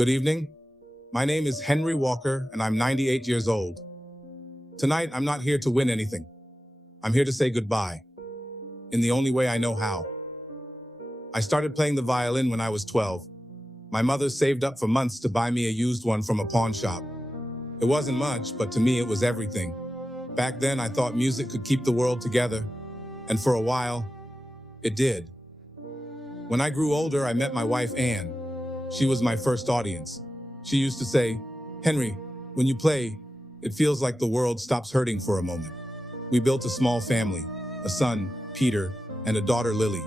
Good evening. My name is Henry Walker, and I'm 98 years old. Tonight, I'm not here to win anything. I'm here to say goodbye, in the only way I know how. I started playing the violin when I was 12. My mother saved up for months to buy me a used one from a pawn shop. It wasn't much, but to me it was everything. Back then, I thought music could keep the world together, and for a while, it did. When I grew older, I met my wife, Anne. She was my first audience. She used to say, "Henry, when you play, it feels like the world stops hurting for a moment." We built a small family, a son, Peter, and a daughter, Lily.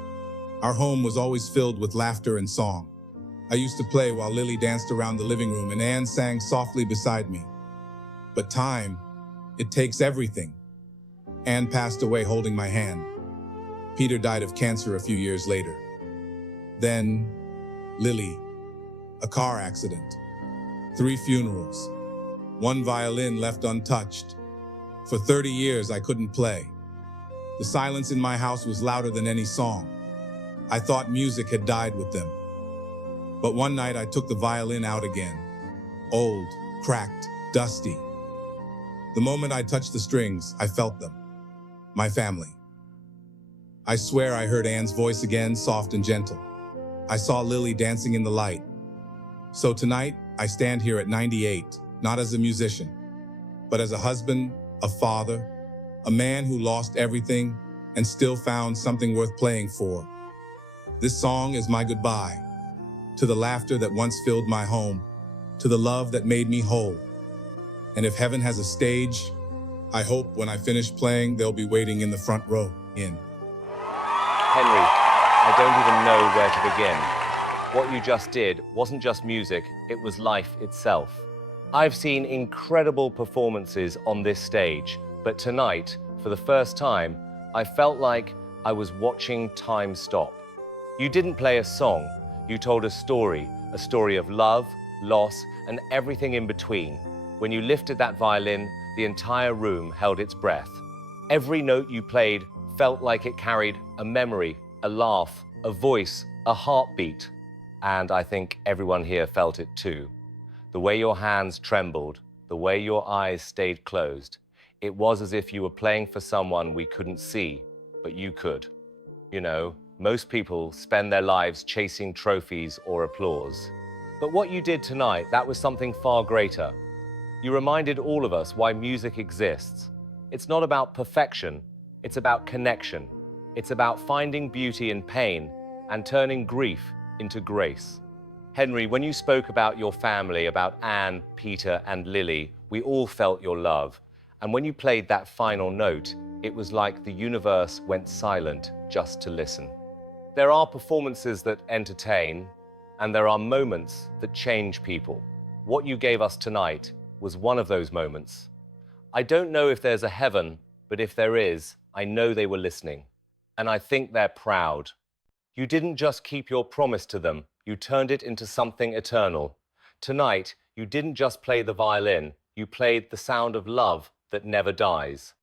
Our home was always filled with laughter and song. I used to play while Lily danced around the living room and Anne sang softly beside me. But time, it takes everything. Anne passed away holding my hand. Peter died of cancer a few years later. Then, Lily, a car accident, 3 funerals, 1 violin left untouched. For 30 years, I couldn't play. The silence in my house was louder than any song. I thought music had died with them. But one night I took the violin out again. Old, cracked, dusty. The moment I touched the strings, I felt them. My family. I swear I heard Anne's voice again, soft and gentle. I saw Lily dancing in the light. So tonight, I stand here at 98, not as a musician, but as a husband, a father, a man who lost everything and still found something worth playing for. This song is my goodbye to the laughter that once filled my home, to the love that made me whole. And if heaven has a stage, I hope when I finish playing, they'll be waiting in the front row. Henry, I don't even know where to begin. What you just did wasn't just music, it was life itself. I've seen incredible performances on this stage, but tonight, for the first time, I felt like I was watching time stop. You didn't play a song, you told a story of love, loss, and everything in between. When you lifted that violin, the entire room held its breath. Every note you played felt like it carried a memory, a laugh, a voice, a heartbeat. And I think everyone here felt it too. The way your hands trembled, the way your eyes stayed closed, it was as if you were playing for someone we couldn't see, but you could. You know, most people spend their lives chasing trophies or applause. But what you did tonight, that was something far greater. You reminded all of us why music exists. It's not about perfection, it's about connection. It's about finding beauty in pain and turning grief into grace. Henry, when you spoke about your family, about Anne, Peter, and Lily, we all felt your love. And when you played that final note, it was like the universe went silent just to listen. There are performances that entertain, and there are moments that change people. What you gave us tonight was one of those moments. I don't know if there's a heaven, but if there is, I know they were listening. And I think they're proud. You didn't just keep your promise to them, you turned it into something eternal. Tonight, you didn't just play the violin, you played the sound of love that never dies.